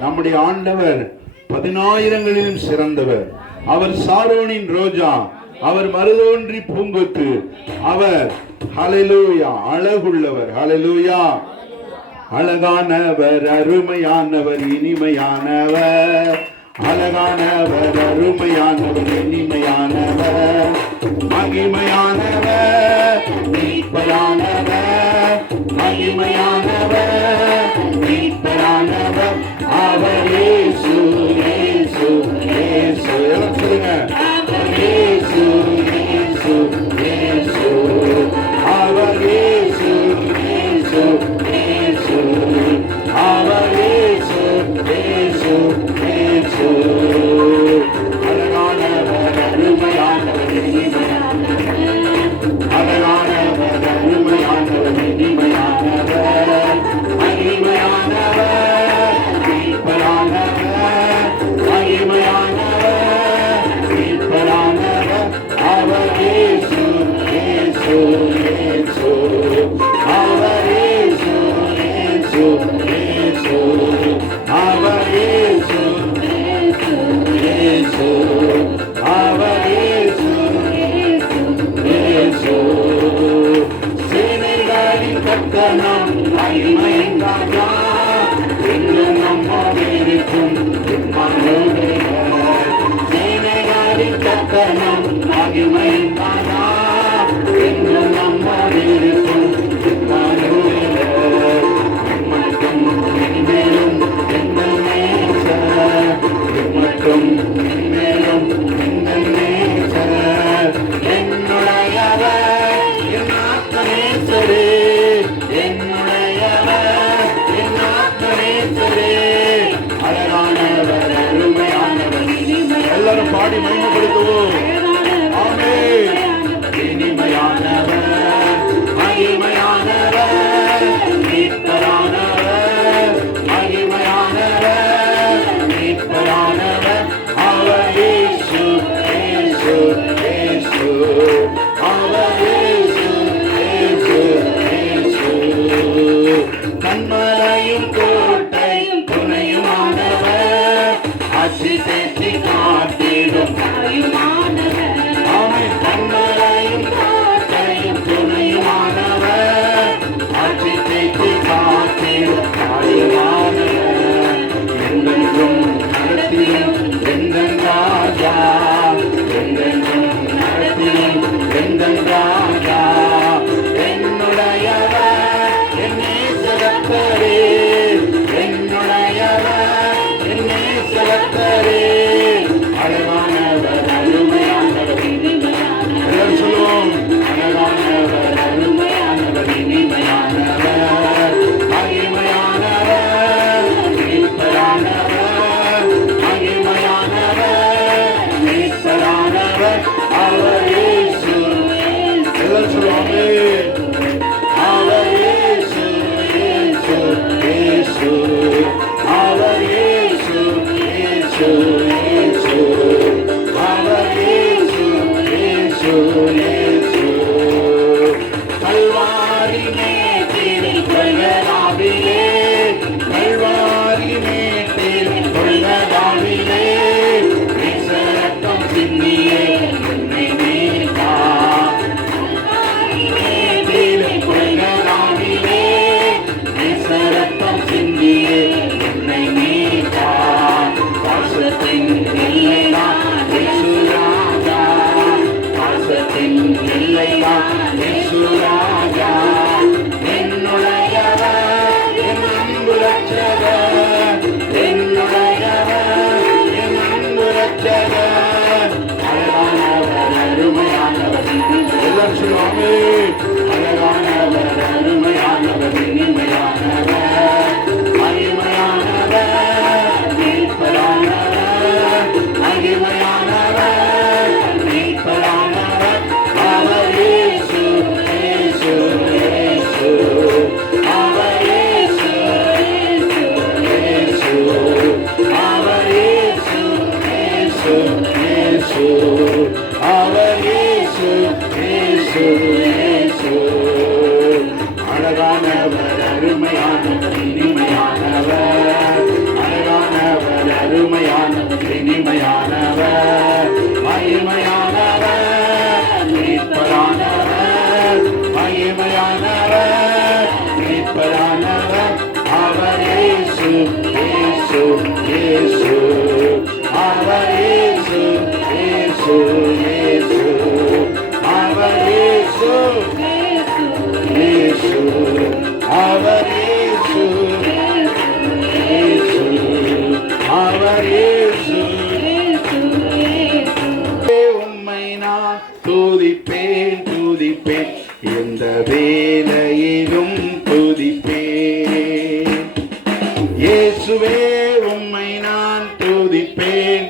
நம்முடைய ஆண்டவர் 10,000ங்களிலும் சிறந்தவர். அவர் சாரோனின் ரோஜா, அவர் மருதோன்றி பூங்கொத்து, அவர் ஹல்லேலூயா அழகுள்ளவர். ஹல்லேலூயா அழகானவர், அருமையானவர், இனிமையானவர். அழகானவர், அருமையானவர், இனிமையானவர், மகிமையானவர், மீட்பரானவர், மகிமையானவர், மீட்பரானவர். அவர் இயேசு, இயேசு, இயேசு. எல்லாம் சொல்லுங்க. அவர் இயேசு, இயேசு, இயேசு. அவர் இயேசு, இயேசு, இயேசு. அவர் இயேசு, இயேசு, இயேசு. அழகானவர், அருமையானவர், இனிமையானவர். அழகானவர், அருமையானவர், இனிமையானவர், மகிமையானவர், மீட்பரானவர், மகிமையானவர், மீட்பரானவர். அவர் இயேசு, இயேசு, இயேசு. அவர் இயேசு, இயேசு, இயேசு. அவர் இயேசு, இயேசு. அவர் இயேசு, இயேசு. சேனைகளின் கர்த்தனாம் மகிமையின் ராஜா, இன்னும் நம்மோடு இருக்கும் இம்மானுவேல். சேனைகளின் கர்த்தனாம் மகிமையின் ராஜா, இன்னும் நம்மோடு இருக்கும் இம்மானுவேல். மட்டும் இனிமேலும் எங்கள் நேசர், மட்டும் இனிமேலும் எங்கள் நேசர். என்னுடையவர் என் ஆத்மநேசரே, என்னுடையவர் என் ஆத்மநேசரே. அழகானவர், அருமையானவர். எல்லாரும் பாடி மகிமைப்படுத்துவோம். ஆமென். இனிமையானவர், மகிமையானவர், மீட்பரானவர், மகிமையானவர், மீட்பரானவர். அவர் இயேசு, இயேசு, இயேசு. அவர் இயேசு, இயேசு, இயேசு. கண்மலையும் கோட்டையும் துணையுமானவர், ஆட்சி தேற்றி காத்திடும் தாயுமானவர். ஆமென். கண்மலையும் கோட்டையும் துணையுமானவர், ஆட்சி தேற்றி காத்திடும் தாயுமானவர். என்றென்றும் நடத்திடும் எங்கள் ராஜா, என்றென்றும் நடத்திடும் எங்கள் ராஜா. என்னுடையவர் என் நேசரத்தரே, என்னுடையவர் என் நேசரத்தரே. உம்மை நான் துதிப்பேன்,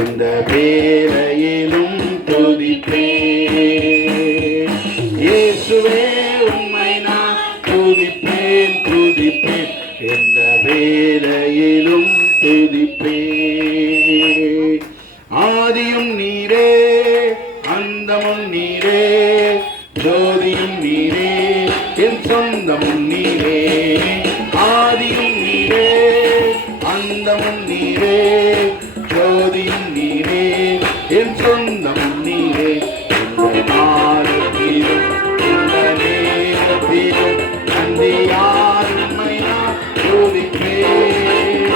எந்த வேளையிலும் துதிப்பேன். இயேசுவே உம்மை நான் துதிப்பேன், துதிப்பேன், எந்த வேளையிலும் துதிப்பேன். ஆதியும் நீரே, அந்தமும் நீரே, ஜோதியும் நீரே, என் சொந்தமும் நீரே. ஆதியும் நீரே, அந்தமும் நீரே, ஜோதியும் நீரே, என் சொந்தமும் நீரே. இந்த காலத்திலும் இந்த நேரத்திலும் நன்றியால் உம்மை நான் துதிப்பேன்.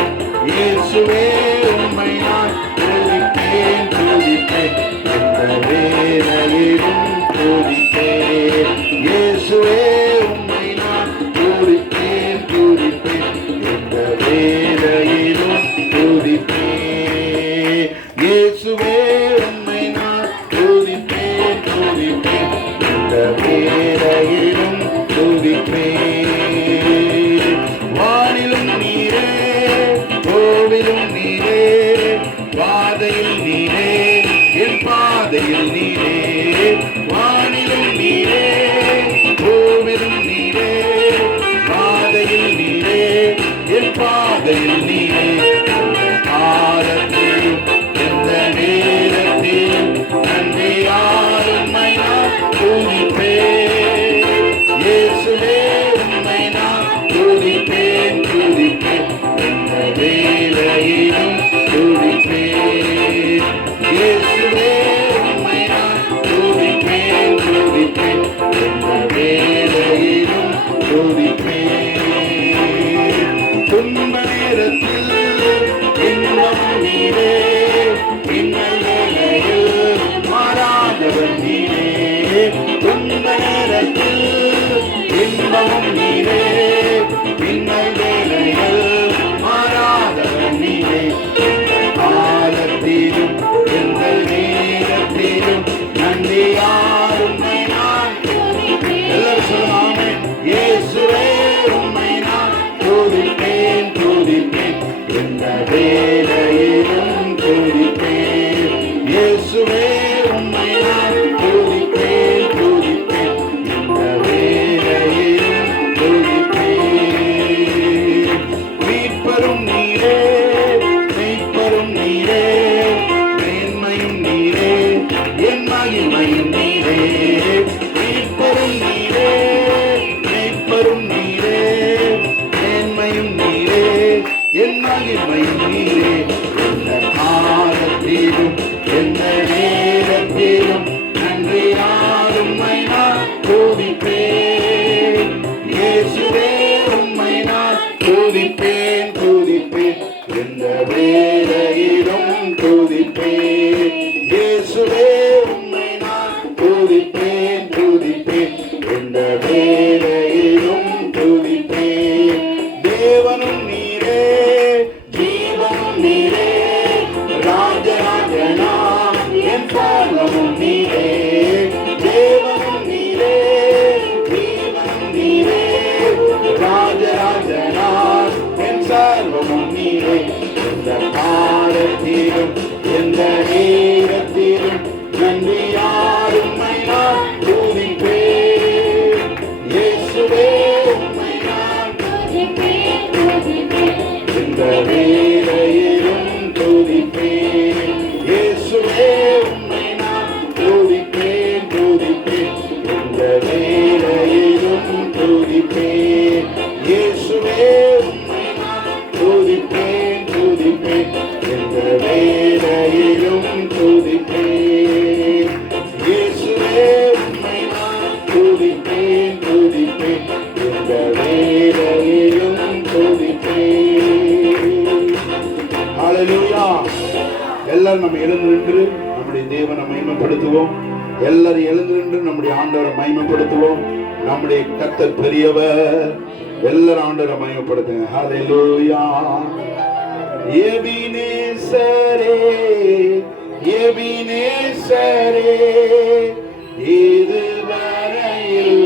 இயேசுவே உம்மை நான் துதிப்பேன், துதிப்பேன், எந்த வேளையிலும் துதிப்பேன். இயேசுவே உம்மை நான் துதிப்பேன், துதிப்பேன், எந்த வேளையிலும் துதிப்பேன். இயேசுவே உம்மை நான் துதிப்பேன், துதிப்பேன், எந்த வேளையிலும் துதிப்பேன். வானிலும் நீரே, கோவிலும் நீரே, பாதையில் நீரே, என் பாதையில் நீரே. வானிலும் நீரே, கோவிலும் நீரே, பாதையில் நீரே, என் பாதையில் நீரே. காலத்திலும் எந்த நேரத்திலும் நன்றியால் உம்மை நான் துதிப்பேன். இயேசுவே உம்மை நான் துதிப்பேன், துதிப்பேன், எந்த வேளையிலும் துதிப்பேன். இயேசுவே உம்மை நான் துதிப்பேன், துதிப்பேன், எந்த வேளையிலும் துதிப்பேன். துன்ப நேரத்தில் இன்பம் நீரே, இன்னல் வேளையில் மாறாதவர் நீரே. துன்ப நேரத்தில் இன்பமும் நீரே, இன்னல் வேளையில் மாறாதவர் நீரே. எந்த காலத்திலும் எந்த நேரத்திலும் நன்றியால் உம்மை நான் எல்லாரும் சொல்லுவாங்க. இயேசுவே உம்மை நான் துதிப்பேன், துதிப்பேன், எந்த வேளையிலும் துதிப்பேன். இயேசுவே உம்மை நான் துதிப்பேன், துதிப்பேன், எந்த வேளையிலும் துதிப்பேன். மீட்பரும் நீரே, மெய்ப்பரும் நீரே, மேன்மையும் நீரே, என் மகிமையும் நீரே. மீட்பரும் நீரே, மெய்ப்பரும் நீரே, மேன்மையும் நீரே, என் மகிமையும் நீரே. எந்த காலத்திலும் எந்த நேரத்திலும் நன்றியால் உம்மை நான் துதிப்பேன். இயேசுவே உம்மை நான் துதிப்பேன், துதிப்பேன், எந்த வேளையிலும் துதிப்பேன். இயேசுவே உம்மை நான் துதிப்பேன், துதிப்பேன், எந்த வேளையிலும் துதிப்பேன். தேவனும் நீரே, ஜீவனும் நீரே, ராஜராஜனா என் சர்வமும் நீரே. தேவனும் நீரே, ஜீவனும் நீரே, ராஜராஜனா என் சர்வமும் நீரே. எந்த காலத்திலும் எந்த நேரத்திலும் நன்றியால் உம்மை நான் துதிப்பேன். இயேசுவே உம்மை நான் துதிப்பேன், துதிப்பேன், எந்த வேளையிலும் துதிப்பேன். இயேசுவே உம்மை நான் துதிப்பேன், துதிப்பேன், எந்த வேளையிலும் துதிப்பேன். இயேசுவே உம்மை நான் துதிப்பேன், துதிப்பேன், எந்த வேளையிலும் துதிப்பேன். இயேசுவே உம்மை நான் துதிப்பேன், துதிப்பேன், எந்த வேளையிலும் துதிப்பேன். ஹல்லேலூயா. எல்லாரும் நம்ம எழுந்து நின்று நம்முடைய தேவனை மகிமைப்படுத்துவோம். எல்லாரும் எழுந்து நின்று நம்முடைய ஆண்டவரை மகிமைப்படுத்துவோம். நம்முடைய கர்த்தர் பெரியவர். எல்லாரும் ஆண்டவரை மகிமைப்படுத்துங்க. ஹல்லேலூயா. எபினேசரே, எபினேசரே, இதுவரையில்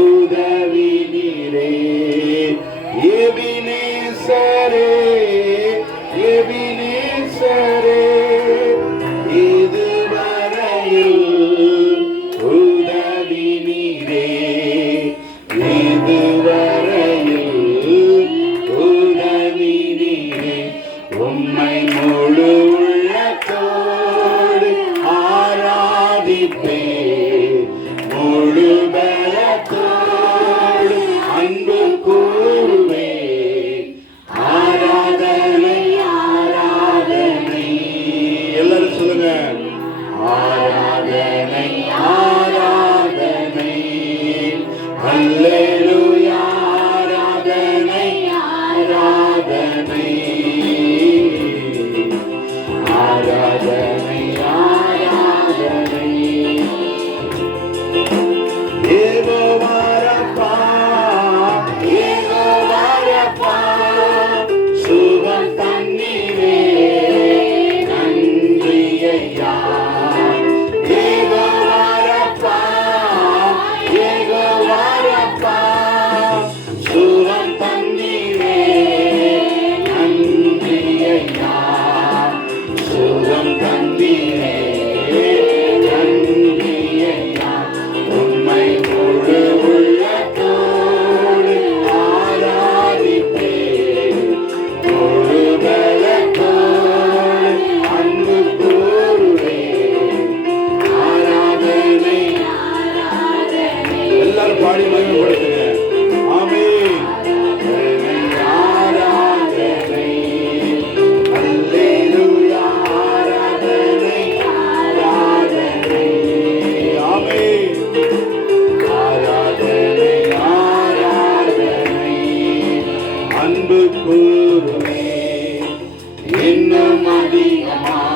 உதவி நீரே. எபினேசரே, எபினேசரே, இதுவரையில் உதவி நீரே, இதுவரையில் உதவி நீரே. உம்மை முழு உள்ளத்தோடு ஆராதிப்பே, முழு பலத்தோடு அன்பு கூறுவே. ஆராதனை ஆராதனை, எல்லாரும் சொல்லுங்க. ஆராதனை ஆராதனை, அல்லேலூயா. ஆராதனை ஆராதனை, ஆராதனை ஆராதனை. யெகோவா ரப்பா, யெகோவா ரப்பா, சுகம் தந்தீரே, நன்றி ஐயா. யெகோவா ரப்பா, யெகோவா ரப்பா, சுகம் தந்தீரே, நன்றி ஐயா. சுகம் தந்தீரே, நன்றி ஐயா. உம்மை முழு உள்ளத்தோடு ஆராதிப்பே, முழு பலத்தோடு அன்பு கூறுவே. ஆராதனை, எல்லாரும் பாடி மகிமைப்படுத்துங்க. ஆமென். ஆராதனை, அல்லேலூயா. ஆராதனை ஆராதனை, ஆமென். ஆராதனை ஆராதனை, அன்பு கூறுவே, இன்னும் அதிகமாக